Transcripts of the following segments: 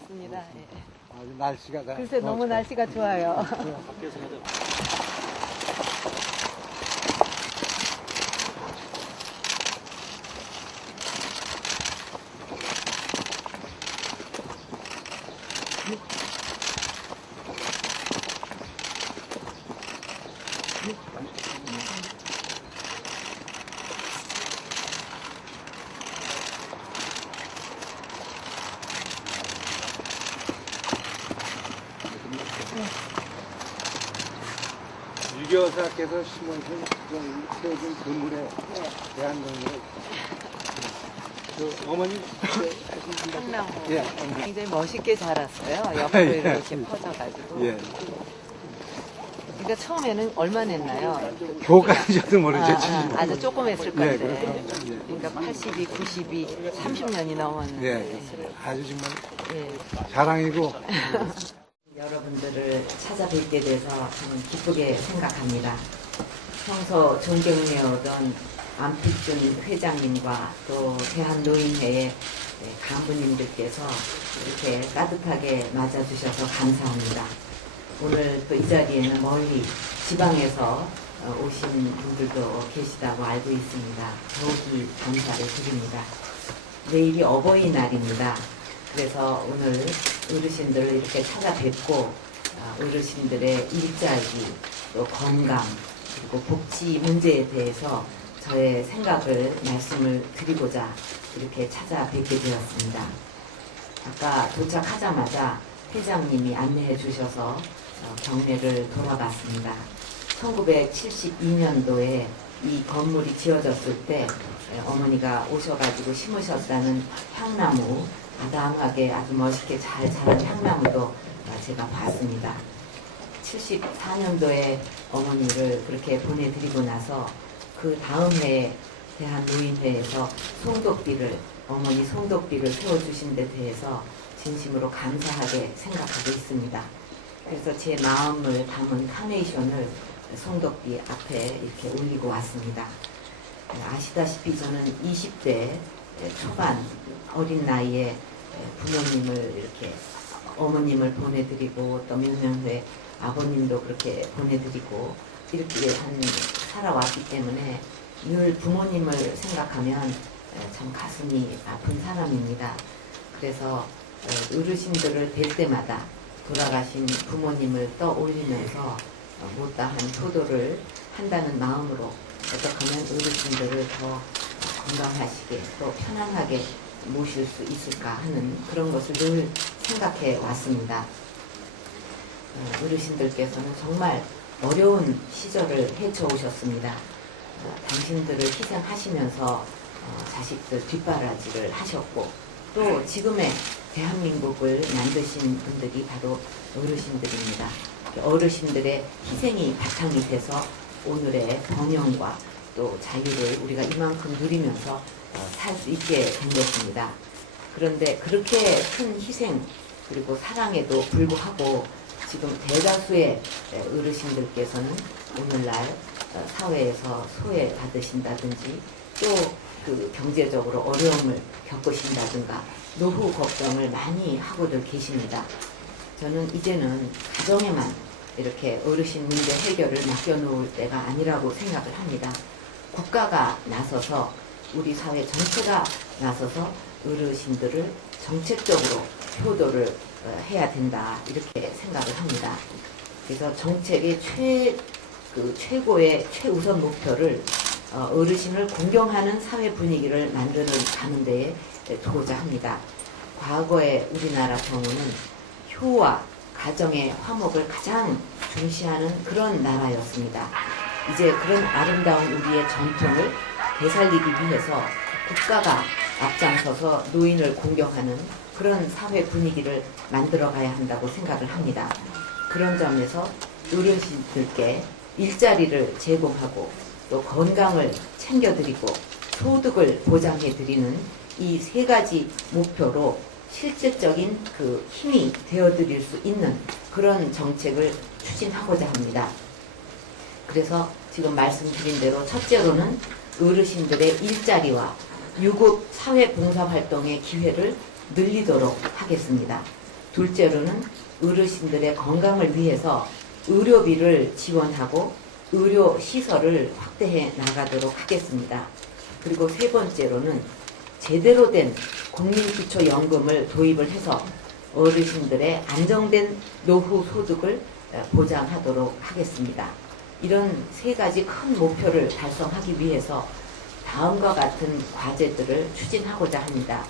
왔습니다. 예. 아주 날씨가 다 글쎄 너무 날씨가 좋아요. 유교사께서 심으신 좀 세진 그물에 대한민국에 그 어머니 향나무. 예. 굉장히 멋있게 자랐어요. 옆으로 예. 이렇게 퍼져가지고. 예. 그러니까 처음에는 얼마 냈나요? 교까지 저도 모르죠. 아, 아, 주 조금 했을 예, 건데. 그렇죠. 그러니까 82, 92, 30년이 넘었는데. 예. 아주 정말 예. 자랑이고 여러분들을 찾아뵙게 돼서 참 기쁘게 생각합니다. 평소 존경해오던 안필준 회장님과 또 대한노인회의 간부님들께서 이렇게 따뜻하게 맞아주셔서 감사합니다. 오늘 또 이 자리에는 멀리 지방에서 어, 오신 분들도 계시다고 알고 있습니다. 더욱이 감사를 드립니다. 내일이 어버이날입니다. 그래서 오늘 어르신들을 이렇게 찾아뵙고 아, 어르신들의 일자리, 또 건강, 그리고 복지 문제에 대해서 저의 생각을 말씀을 드리고자 이렇게 찾아뵙게 되었습니다. 아까 도착하자마자 회장님이 안내해 주셔서 어, 경례를 돌아봤습니다. 1972년도에 이 건물이 지어졌을 때 에, 어머니가 오셔가지고 심으셨다는 향나무 아담하게 아주 멋있게 잘 자란 향나무도 어, 제가 봤습니다. 74년도에 어머니를 그렇게 보내드리고 나서 그 다음 해에 대한노인회에서 송독비를 어머니 송독비를 세워주신 데 대해서 진심으로 감사하게 생각하고 있습니다. 그래서 제 마음을 담은 카네이션을 송독비 앞에 이렇게 올리고 왔습니다. 아시다시피 저는 20대 초반 어린 나이에 부모님을 이렇게 어머님을 보내드리고 또 몇 년 후에 아버님도 그렇게 보내드리고 이렇게 한 살아왔기 때문에 늘 부모님을 생각하면 참 가슴이 아픈 사람입니다. 그래서 어르신들을 뵐 때마다 돌아가신 부모님을 떠올리면서 못다한 효도를 한다는 마음으로 어떻게 하면 어르신들을 더 건강하시게 또 편안하게 모실 수 있을까 하는 그런 것을 늘 생각해 왔습니다. 어, 어르신들께서는 정말 어려운 시절을 헤쳐오셨습니다. 어, 당신들을 희생하시면서 어, 자식들 뒷바라지를 하셨고 또 지금의 대한민국을 만드신 분들이 바로 어르신들입니다. 어르신들의 희생이 바탕이 돼서 오늘의 번영과 또 자유를 우리가 이만큼 누리면서 살 수 있게 된 것입니다. 그런데 그렇게 큰 희생 그리고 사랑에도 불구하고 지금 대다수의 어르신들께서는 오늘날 사회에서 소외받으신다든지 또 그 경제적으로 어려움을 겪으신다든가 노후 걱정을 많이 하고들 계십니다. 저는 이제는 가정에만 이렇게 어르신 문제 해결을 맡겨놓을 때가 아니라고 생각을 합니다. 국가가 나서서 우리 사회 전체가 나서서 어르신들을 정책적으로 효도를 어, 해야 된다 이렇게 생각을 합니다. 그래서 정책의 최, 그 최고의 최우선 목표를 어, 어르신을 공경하는 사회 분위기를 만드는 가는 데에 두고자 합니다. 과거의 우리나라 경우는 효와 가정의 화목을 가장 중시하는 그런 나라였습니다. 이제 그런 아름다운 우리의 전통을 되살리기 위해서 국가가 앞장서서 노인을 공경하는 그런 사회 분위기를 만들어 가야 한다고 생각을 합니다. 그런 점에서 어르신들께 일자리를 제공하고 또 건강을 챙겨드리고 소득을 보장해드리는 이 세 가지 목표로 실질적인 그 힘이 되어드릴 수 있는 그런 정책을 추진하고자 합니다. 그래서 지금 말씀드린 대로 첫째로는 어르신들의 일자리와 유급 사회봉사활동의 기회를 늘리도록 하겠습니다. 둘째로는 어르신들의 건강을 위해서 의료비를 지원하고 의료 시설을 확대해 나가도록 하겠습니다. 그리고 세 번째로는 제대로 된 국민기초연금을 도입을 해서 어르신들의 안정된 노후 소득을 보장하도록 하겠습니다. 이런 세 가지 큰 목표를 달성하기 위해서 다음과 같은 과제들을 추진하고자 합니다.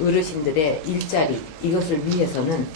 어르신들의 일자리 이것을 위해서는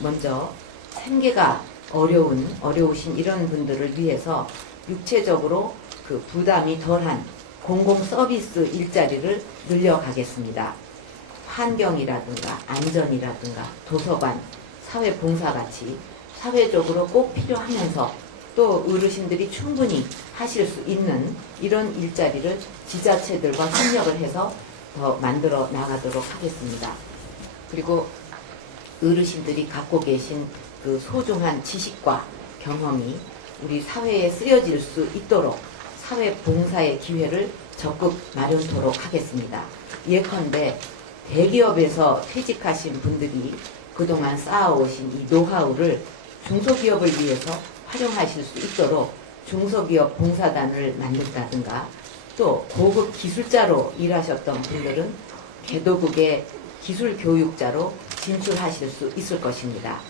먼저 생계가 어려운 어려우신 이런 분들을 위해서 육체적으로 그 부담이 덜한 공공 서비스 일자리를 늘려가겠습니다. 환경이라든가 안전이라든가 도서관, 사회 봉사 같이 사회적으로 꼭 필요하면서 또 어르신들이 충분히 하실 수 있는 이런 일자리를 지자체들과 협력을 해서 더 만들어 나가도록 하겠습니다. 그리고 어르신들이 갖고 계신 그 소중한 지식과 경험이 우리 사회에 쓰여질 수 있도록 사회 봉사의 기회를 적극 마련토록 하겠습니다. 예컨대 대기업에서 퇴직하신 분들이 그동안 쌓아오신 이 노하우를 중소기업을 위해서 활용하실 수 있도록 중소기업 봉사단을 만든다든가 또 고급 기술자로 일하셨던 분들은 개도국의 기술 교육자로 진출하실 수 있을 것입니다.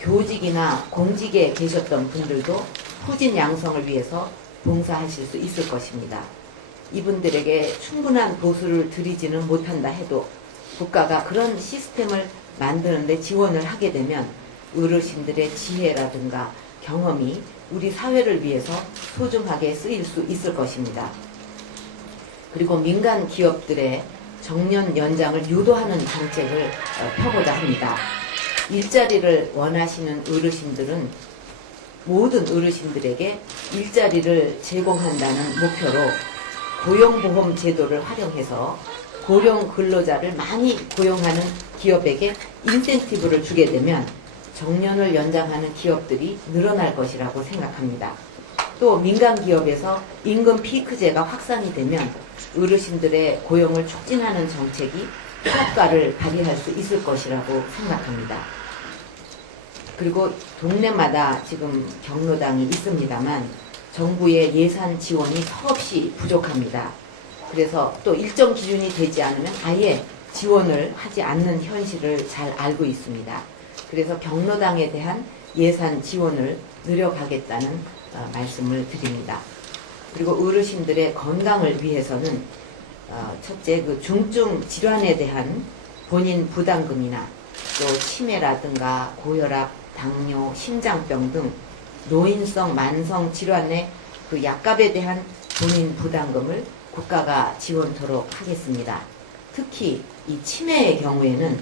교직이나 공직에 계셨던 분들도 후진 양성을 위해서 봉사하실 수 있을 것입니다. 이분들에게 충분한 보수를 드리지는 못한다 해도 국가가 그런 시스템을 만드는데 지원을 하게 되면 어르신들의 지혜라든가 경험이 우리 사회를 위해서 소중하게 쓰일 수 있을 것입니다. 그리고 민간 기업들의 정년 연장을 유도하는 정책을 어, 펴고자 합니다. 일자리를 원하시는 어르신들은 모든 어르신들에게 일자리를 제공한다는 목표로 고용보험 제도를 활용해서 고령 근로자를 많이 고용하는 기업에게 인센티브를 주게 되면 정년을 연장하는 기업들이 늘어날 것이라고 생각합니다. 또 민간 기업에서 임금 피크제가 확산이 되면 어르신들의 고용을 촉진하는 정책이 효과를 발휘할 수 있을 것이라고 생각합니다. 그리고 동네마다 지금 경로당이 있습니다만 정부의 예산 지원이 서없이 부족합니다. 그래서 또 일정 기준이 되지 않으면 아예 지원을 하지 않는 현실을 잘 알고 있습니다. 그래서 경로당에 대한 예산 지원을 늘려가겠다는 어, 말씀을 드립니다. 그리고 어르신들의 건강을 위해서는 어, 첫째 그 중증 질환에 대한 본인 부담금이나 또 치매라든가 고혈압, 당뇨, 심장병 등 노인성 만성 질환의 그 약값에 대한 본인 부담금을 국가가 지원토록 하겠습니다. 특히 이 치매의 경우에는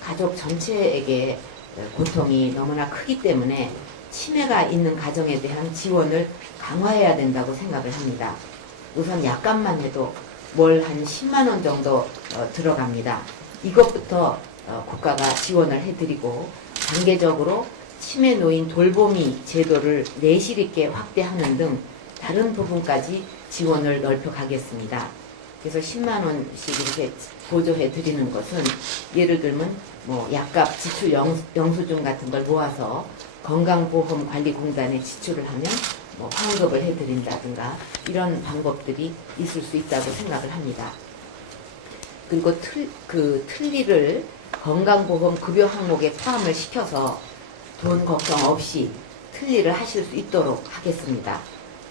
가족 전체에게 고통이 너무나 크기 때문에 치매가 있는 가정에 대한 지원을 강화해야 된다고 생각을 합니다. 우선 약값만 해도 월 한 10만 원 정도 어, 들어갑니다. 이것부터 어, 국가가 지원을 해드리고 단계적으로 치매 노인 돌보미 제도를 내실 있게 확대하는 등 다른 부분까지 지원을 넓혀 가겠습니다. 그래서 10만 원씩 이렇게 보조해 드리는 것은 예를 들면 뭐 약값 지출 영, 영수증 같은 걸 모아서 건강보험관리공단에 지출을 하면 뭐 환급을 해 드린다든가 이런 방법들이 있을 수 있다고 생각을 합니다. 그리고 틀, 그 틀니를 건강보험 급여 항목에 포함을 시켜서 돈 걱정 없이 틀니를 하실 수 있도록 하겠습니다.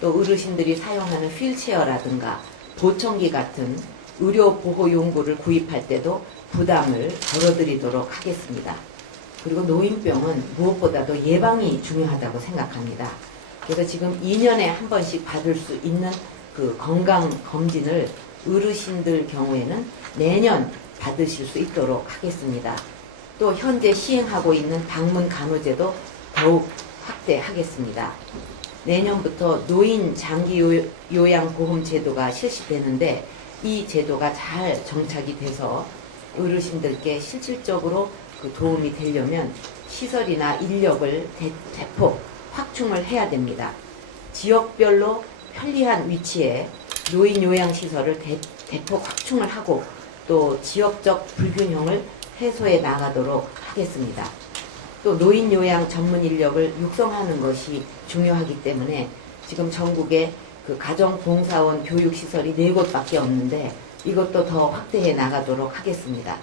또 어르신들이 사용하는 휠체어라든가 보청기 같은 의료 보호 용구를 구입할 때도 부담을 덜어드리도록 하겠습니다. 그리고 노인병은 무엇보다도 예방이 중요하다고 생각합니다. 그래서 지금 2년에 한 번씩 받을 수 있는 그 건강 검진을 어르신들 경우에는 내년 받으실 수 있도록 하겠습니다. 또 현재 시행하고 있는 방문 간호제도 더욱 확대하겠습니다. 내년부터 노인 장기 요- 요양보험 제도가 실시되는데 이 제도가 잘 정착이 돼서 어르신들께 실질적으로 그 도움이 되려면 시설이나 인력을 대, 대폭 확충을 해야 됩니다. 지역별로 편리한 위치에 노인 요양시설을 대, 대폭 확충을 하고 또 지역적 불균형을 해소해 나가도록 하겠습니다. 또 노인 요양 전문 인력을 육성하는 것이 중요하기 때문에 지금 전국에 그 가정봉사원 교육시설이 네 곳밖에 없는데 이것도 더 확대해 나가도록 하겠습니다.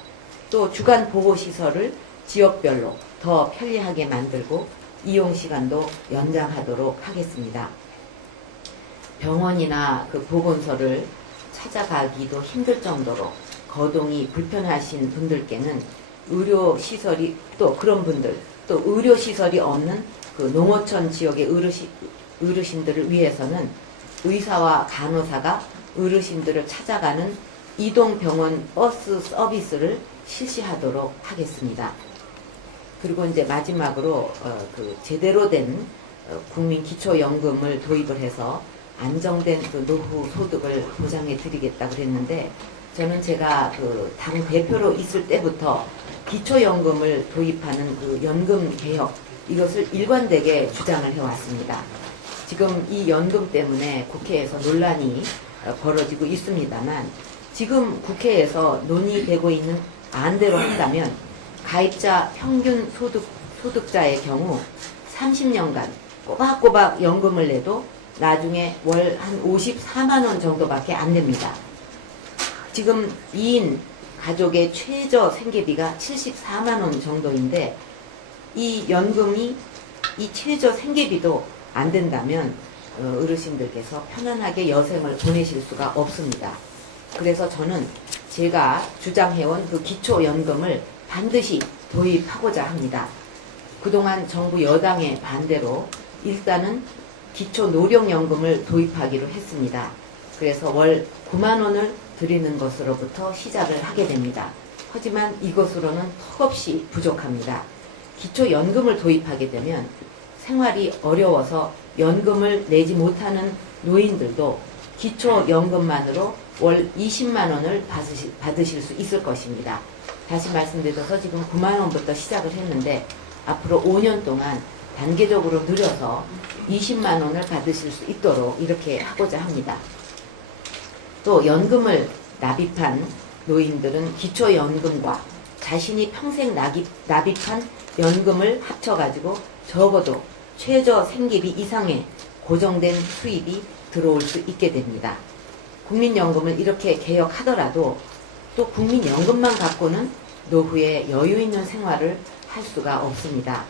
또 주간 보호시설을 지역별로 더 편리하게 만들고 이용 시간도 연장하도록 하겠습니다. 병원이나 그 보건소를 찾아가기도 힘들 정도로 거동이 불편하신 분들께는 의료 시설이 또 그런 분들 또 의료 시설이 없는 그 농어촌 지역의 어르신, 어르신들을 위해서는 의사와 간호사가 어르신들을 찾아가는 이동병원 버스 서비스를 실시하도록 하겠습니다. 그리고 이제 마지막으로 어, 그 제대로 된 어, 국민 기초연금을 도입을 해서 안정된 그 노후 소득을 보장해 드리겠다 그랬는데 저는 제가 그 당 대표로 있을 때부터 기초연금을 도입하는 그 연금 개혁 이것을 일관되게 주장을 해왔습니다. 지금 이 연금 때문에 국회에서 논란이 어, 벌어지고 있습니다만 지금 국회에서 논의되고 있는 안대로 한다면 가입자 평균 소득, 소득자의 경우 30년간 꼬박꼬박 연금을 내도 나중에 월 한 54만 원 정도밖에 안 됩니다. 지금 2인 가족의 최저 생계비가 74만 원 정도인데 이 연금이 이 최저 생계비도 안 된다면 어, 어르신들께서 편안하게 여생을 보내실 수가 없습니다. 그래서 저는 제가 주장해온 그 기초연금을 반드시 도입하고자 합니다. 그동안 정부 여당의 반대로 일단은 기초 노령연금을 도입하기로 했습니다. 그래서 월 9만 원을 드리는 것으로부터 시작을 하게 됩니다. 하지만 이것으로는 턱없이 부족합니다. 기초연금을 도입하게 되면 생활이 어려워서 연금을 내지 못하는 노인들도 기초연금만으로 월 20만 원을 받으실, 받으실 수 있을 것입니다. 다시 말씀드려서 지금 9만 원부터 시작을 했는데 앞으로 5년 동안 단계적으로 늘려서 20만 원을 받으실 수 있도록 이렇게 하고자 합니다. 또 연금을 납입한 노인들은 기초연금과 자신이 평생 납입, 납입한 연금을 합쳐가지고 적어도 최저 생계비 이상의 고정된 수입이 들어올 수 있게 됩니다. 국민연금을 이렇게 개혁하더라도 또 국민연금만 갖고는 노후에 여유 있는 생활을 할 수가 없습니다.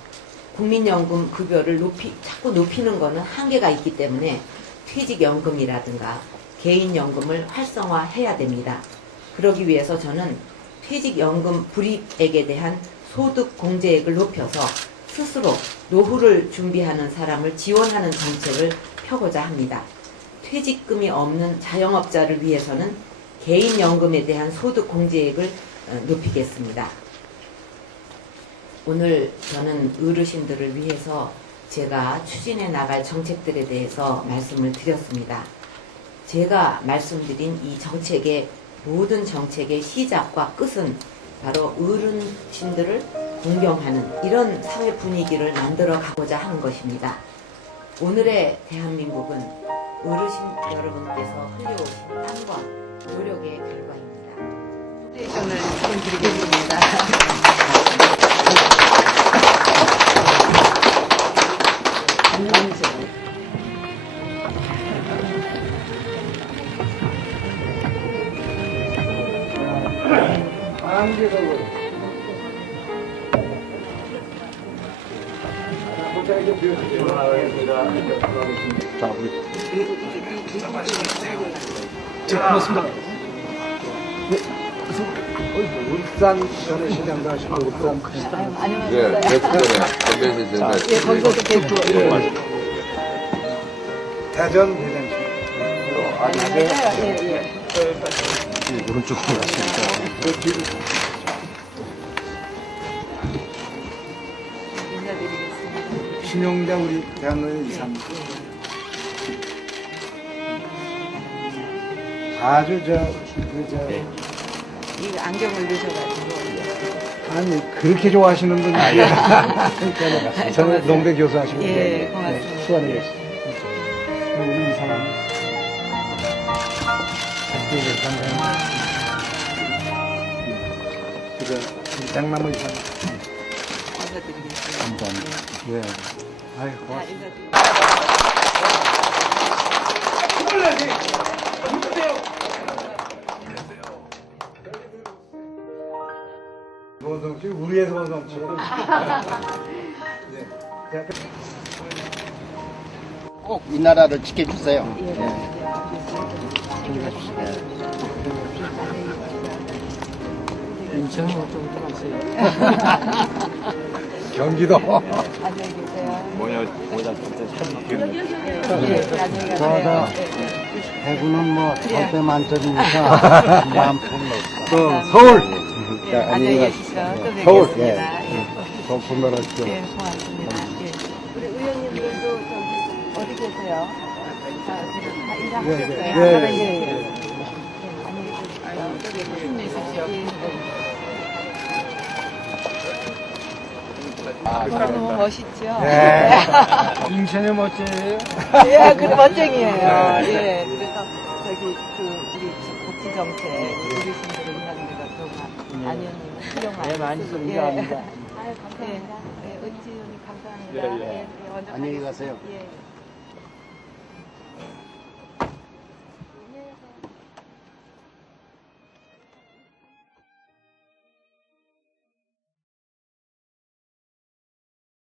국민연금 급여를 높이, 자꾸 높이는 것은 한계가 있기 때문에 퇴직연금이라든가 개인연금을 활성화해야 됩니다. 그러기 위해서 저는 퇴직연금 불이익에 대한 소득 공제액을 높여서 스스로 노후를 준비하는 사람을 지원하는 정책을 펴고자 합니다. 퇴직금이 없는 자영업자를 위해서는 개인연금에 대한 소득 공제액을 어, 높이겠습니다. 오늘 저는 어르신들을 위해서 제가 추진해 나갈 정책들에 대해서 말씀을 드렸습니다. 제가 말씀드린 이 정책의 모든 정책의 시작과 끝은 바로 어르신들을 공경하는 이런 사회 분위기를 만들어 가고자 하는 것입니다. 오늘의 대한민국은 어르신 여러분께서 흘려오신 땀과 노력의 결과입니다. 스테이션을 드리겠습니다. 이 자, 우리. 자, 고맙습니다. 네, 어, 울산 전해시장도 하시고, 울산 크리스탈. 예. 건배시 전에. 예, 거기서도. 예. 대전 대전시. 예, 예. 오른쪽으로 가시니까. 신용자 우리 대한민국 이사님. 아주 저, 그, 저, 이 안경을 넣으셔가지고. 아니, 그렇게 좋아하시는 분이 아니라. 저는 농대 교수 하시고. 예, 고맙습니다. 수원에 계시죠. 우리 이사님. 네, 감사합니다. 그저, 우리 장나무 이사님. 인사드리겠습니다. 감사합니다. 예. 아유, 다 고맙습니다. 원성씨. 네. 자, 꼭이 나라를 지켜주세요. 경기도. 안녕히 계세요. 저, 저, 대구는 뭐, 절대 만점이니까, 품었다. 또, 서울! 예, 안녕히 계시죠. 또 서울, 뵙겠습니다. 예. 더 분발하시죠. 예, 고맙습니다. 예. 우리 의원님들도 저기 어디 계세요? 아, 인사하셨어요? 네, 네. 아, 네. 예, 예. 예. 너무 멋있죠? 네. 인천의 멋지예요 예, 그 멋쟁이에요. 예, 그래서 저기 그 우리 복지정책 어르신들을 위한 데가 또 안현님 훌륭한. 네, 많이 존경합니다. 아유, 감사합니다. 예, 은지 의원님 감사합니다. 예, 예. 안녕히 가세요. 예.